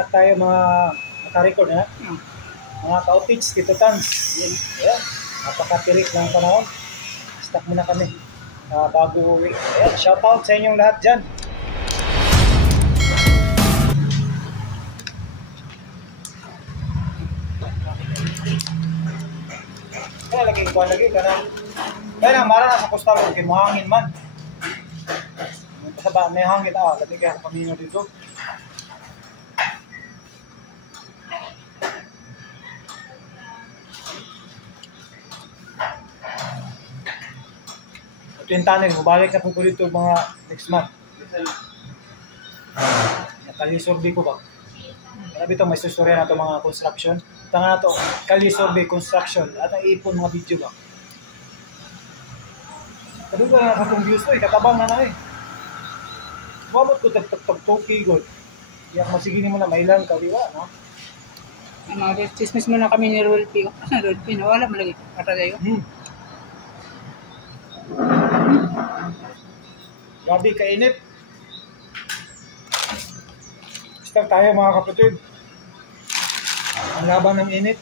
Start tayo mga naka-record na. Mga ka-outfits, Tito Tans. Ayan, napakatirik ng panahon. Start muna kami bago uwi. Ayan, shoutout sa inyong lahat dyan. Kaya lagi ko lagi ka na. Kaya lang, mara na sa coastal road, kaya mahangin man. Sa may hangin, lagi kaya ako pamino dito. Ito yung tanong, mabalik na po dito mga next month. Kalisorbi ko ba? Grabe ito, may sustorya na ito mga construction. Tanga na ito, Kalisorbi construction. At ang ipon mga video ba? Kaduga na akong views to, katabang na eh. Babot ko tagtag-toki god. Iyak masigini mo na, mailan ka, di ba? No? Chismis mo na kami ni Rolpi. Rolpi, nawala mo lagi. Para tayo. Gabi kainit. Start tayo mga kapatid. Ang laban ng init.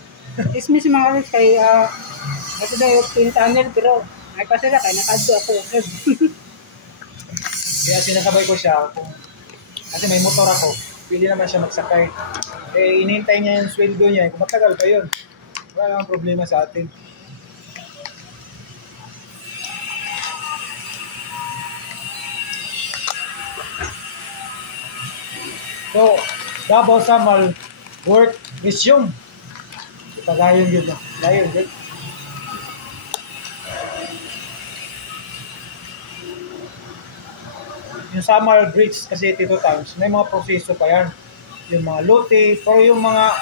Chismis mga Rolpi kay ito tayo twin tunnel pero ay pa sila kaya nakadto ako. Kaya sinasabay ko siya kasi may motor ako. Pili naman siya magsakay. Eh, inintay niya yung sweldo niya. Kung matagal pa yun, wala nang problema sa atin. So, Davao Samal work resume. Pagayon yun. Gayon yun. Yung Samal Bridge kasi Tito Tans, may mga proseso pa yan. Yung mga lote, pero yung mga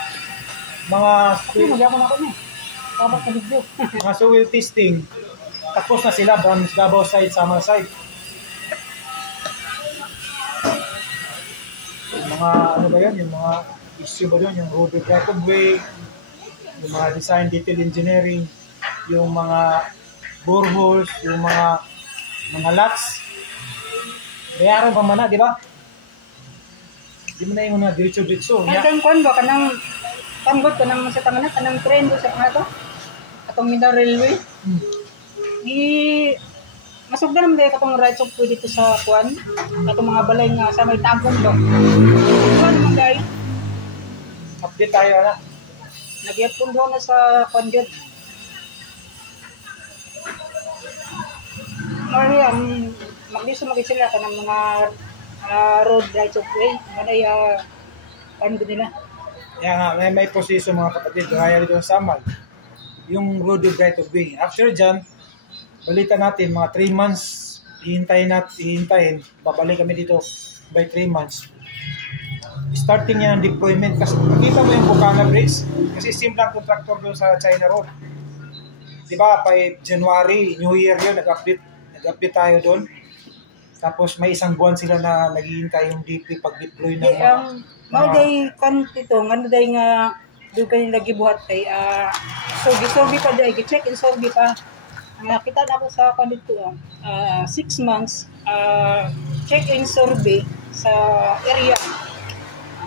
soil testing, tapos na sila from Davao side, Samal side. Yung mga ano ba yan, yung mga issue ba yun, yung road right of way, yung mga design detail engineering, yung mga boreholes, yung mga lots. Bayaran pa man na, di ba? Di mo na yung mga diretso-diretso. Ang kwan ba, kanang tanggol, kanang sa tanganan, kanang tren doon sa mga to? Atong Mindanao Railway? Masugda naman dahil katong rights of way dito sa kwan. Atong mga balay nga sa may tagong ba? Kwan naman dahil. Update tayo na. Nagyapon doon na sa kwan dyan. Maria, magdiso mag-isila ka ng mga road rights of way. Manay, paano nila? Kaya nga, may proseso mga kapatid. Kaya dito sa Samal. Yung road right of way. After dyan, balita natin, mga 3 months, hihintayin, babalik kami dito by 3 months. Starting niya ng deployment. Kasi nakita mo yung Bukana Bridge, kasi simpleng contractor doon sa China Road. Diba, by January, New Year yun, nag-update tayo doon. Tapos may isang buwan sila na naghihintay yung DP pag-deploy ng day kan dito, ngano day nga doon kayo lagi buhat kay sorgi pa day, check in sorgi pa. Nakita na ako sa kanito 6 months check-in survey sa area.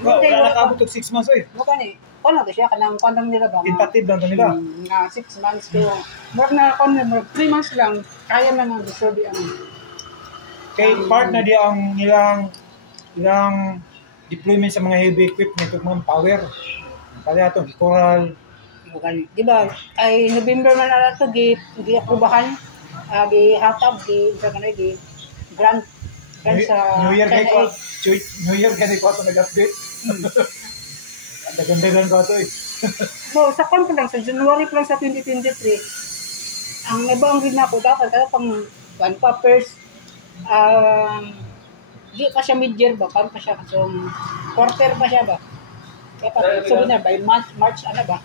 Wala nakabot 6 months eh. Mo kani, kono to siya kanang kondang nila ba? Tentative lang nila. Nga 6 months ko. More na kon 3 months lang kaya na ng survey ang kay part na dia ang ilang deployment sa mga heavy equipment ug mga power. Kaya ito, coral. Di ba, ay November man na ito, gi-aprobahan, gi-hatag, grant sa New Year kay ko ito nag-update. Ang dagan-dagan ko ito eh. So, sa kon pa lang, sa January pa lang sa 2023, ang ibang gina ko dapat, pang first, di pa siya mid-year ba? Paano pa siya? So, quarter pa siya ba? Kaya pa, sabi na, by March, ano ba?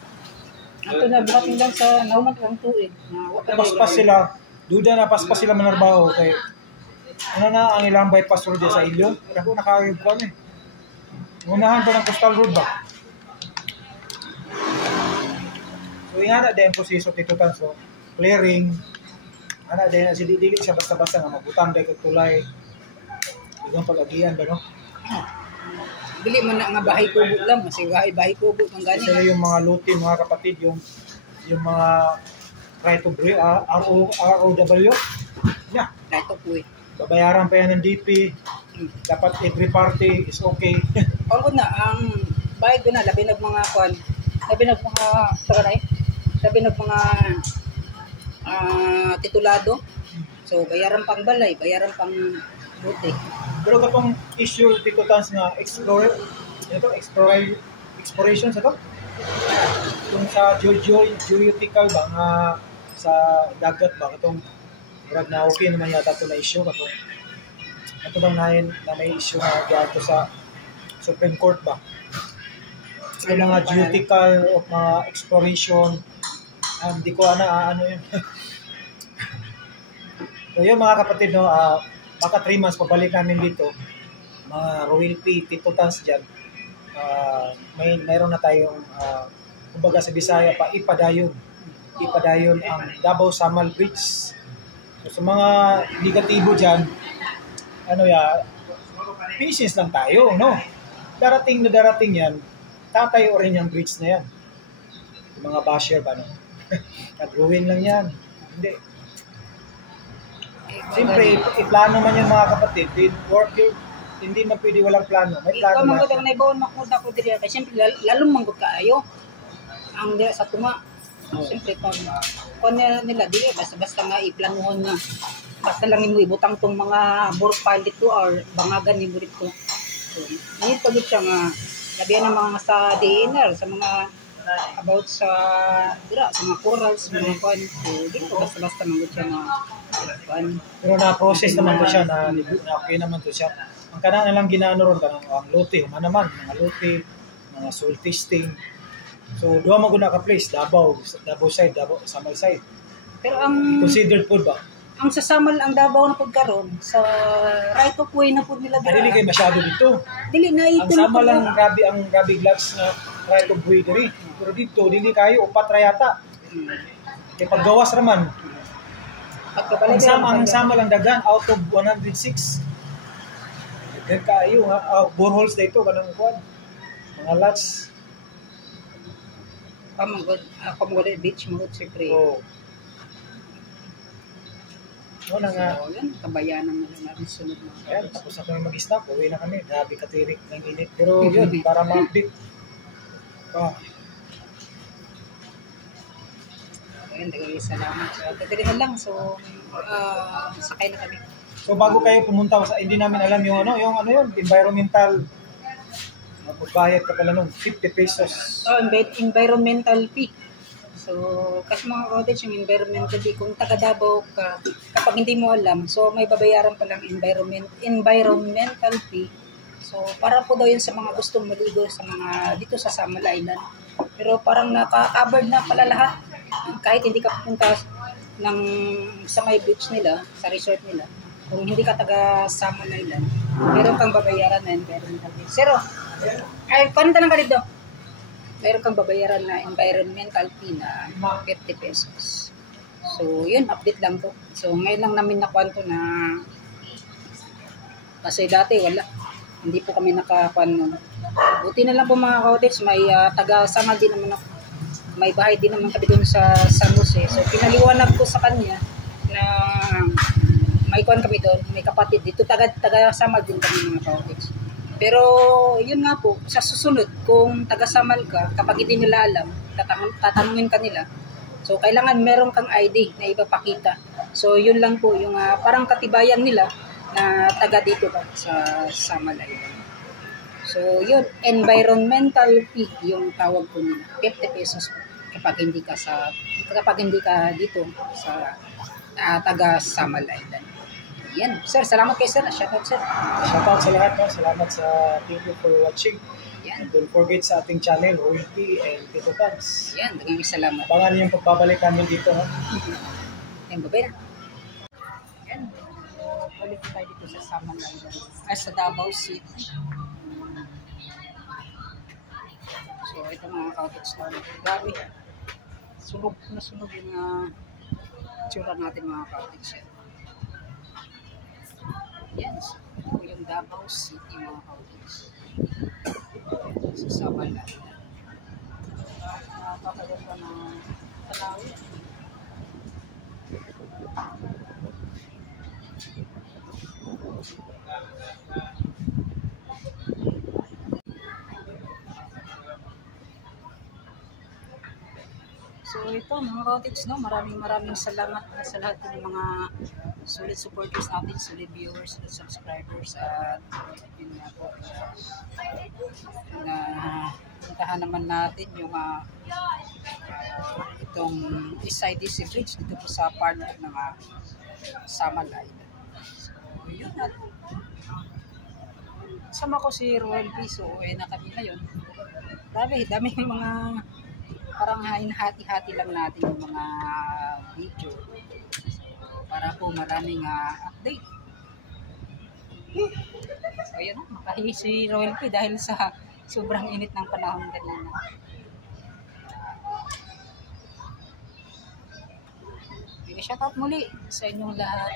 Ito na, buhat lang sa nauman lang tuig. Paspas sila, duda na paspas sila manarbaho. Kaya, ano na ang ilang bypass road sa Ilyo? Ako nakakagpuan eh. Unahan pa ng coastal road ba? So, ingana din po si Tito Tans, so, clearing, ana din si dili siya basta-basta nga mabutang dai kag tulay. Igang pag-agian ba no? Dili man na nga bahay kubo lang, kasi bahay kubo ang gani. Sila yung mga luti, mga kapatid, yung mga right to break, ROW. Yeah. Dato po eh. Babayaran pa yan ng DP. Dapat every party is okay. Ang na, ang bayad ko na, labi ng mga kwan, labi ng mga, labi ng mga titulado. So, bayaran pang balay, bayaran pang buti. Pero katong issue dito tans nga exploration sa to? Kung sa geopolitical ba nga sa dagat ba katong murag na okay naman yata ito na issue katong ito bang na may issue nga dito sa Supreme Court ba? Ay mga geopolitical o mga exploration hindi ko ano yun. So yun mga kapatid, no, baka 3 months pabalik namin dito, mga royalty, titutans dyan, mayroon na tayong, kumbaga sa Bisaya pa, ipadayon ang Davao Samal Bridge. So sa mga negatibo dyan, patience lang tayo, no? Darating yan, tatayo rin yung bridge na yan. Yung mga basher ba, no? Nag-ruin lang yan. Hindi. Siyempre, iplano man yan mga kapatid. Hindi man pwede walang plano. May plano natin. Ikaw manggod ang naibawon makuda ko diri. Kasi siyempre, lalong manggod kaayo. Ang dira sa tunga. Siyempre, kung nila, di basta nga iplanuhon nga. Basta lang mo ibutang tong mga work file dito or bangagan ni dito. So, hindi pagod siya nga. Labihan ng mga sa DNR, sa mga about sa mga corals, mga kwan. So, dito basta manggod siya nga. Pero na-process naman to siya, na okay naman to siya. Ang kanang lang ginaano ron, kanang ang lote, naman, mga lote, mga soil testing. So, duha mo guna ka-place, Davao side, Samal side. Pero ang considered po ba? Ang sasamal ang Davao na pagkaroon, sa right of way na po nila dira. Dili kay masyado dito. Dili na ito. Ang Samal lang grabe glass na right of way diri. Pero dito, dili kayo, upat rayata. Kaya paggawas raman, ang sama lang dagan out of 106. Dagan kayo boreholes dito kanang kuan. Mga lots. Pamagod beach mo siyempre. Oh. Wala nga. So, yan, kabayanan na lang natin sunod mo. Ayan, tapos na kami mag-stop. Uwi na kami. Grabe katirik ng init. Pero yun, para ma-update. Ayun, dagang salamat. So, tadiri na lang. So, sakay na kami. So, bago kayo pumunta, hindi namin alam yung environmental. Magbayad ka pala nun, 50 pesos. Environmental fee. So, kasi mga cottage, yung environmental fee, kung taga Davao ka, kapag hindi mo alam, so may babayaran palang environmental fee. So, para po daw yun sa mga gustong maligo sa mga dito sa Samal Island. Pero parang naka-covered na pala lahat. Kahit hindi ka pupunta sa may beach nila, sa resort nila, kung hindi ka taga Samal Island, meron kang babayaran na environmental fee. Paano lang ka dito? Meron kang babayaran na environmental fee na 50 pesos. So, yun, update lang to. So, ngayon lang namin nakuha to na kasi dati wala. Hindi po kami nakakuha nun. Buti na lang po mga cottage, may taga-Samal din naman ako. May bahay din naman kami doon sa San Jose. So, pinaliwanag ko sa kanya na may kuhan kami doon, may kapatid. Dito taga-Samal din kami mga cottage. Pero, yun nga po, sa susunod, kung taga-Samal ka, kapag hindi nila alam, tatanungin ka nila. So, kailangan meron kang ID na ipapakita. So, yun lang po, yung parang katibayan nila na taga dito ka sa Samal Island. So, yun, environmental fee yung tawag ko nila. 50 pesos po kapag hindi ka dito sa taga Samal Island. Yan. Sir, salamat kay sir. Shoutout sir. Shoutout sa lahat. No? Salamat sa thank you for watching. Yan. And don't forget sa ating channel, Royalty and Tito Tabs. Yan. Dagang salamat. Abangan yung pagbabalik namin dito. No? Yan, babay na. Yan. Balik tayo dito sa Samal Island. Sa Davao City. So, ito mga cottage namin. Grabe. Sunog yung tsura natin mga cottage. Yan. yung Davao City mga kautis. Sa Samal Island. Napakaganda ng tanawin. So ito mga kautis, no, maraming salamat sa lahat ng mga solid supporters natin, solid viewers, solid subscribers, at yun nga po, na puntahan naman natin yung itong SIDC Bridge dito po sa part ng Samal Island. So yun na. Sama ko si Roel P. So uwi na kami ngayon. Dami mga parang hati-hati lang natin yung mga video. So, para po maraming update. So yun, makahihi si Roel P. dahil sa sobrang init ng panahon kanina. Shout out muli sa inyong lahat.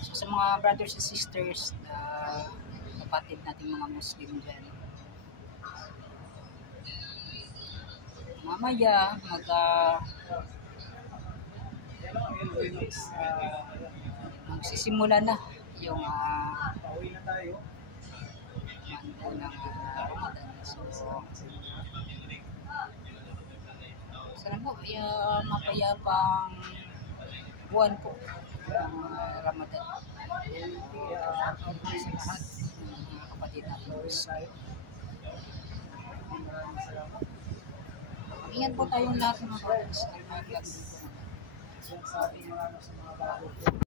So sa mga brothers and sisters, kapatid nating mga Muslim dyan, mamaya magsisimula na yung manto ng Ramadan. Sana po ay mapayapang buwan po ng Ramadan sa lahat ng mga kapatid natin. Ingat po tayong lahat ng mga kapatid sa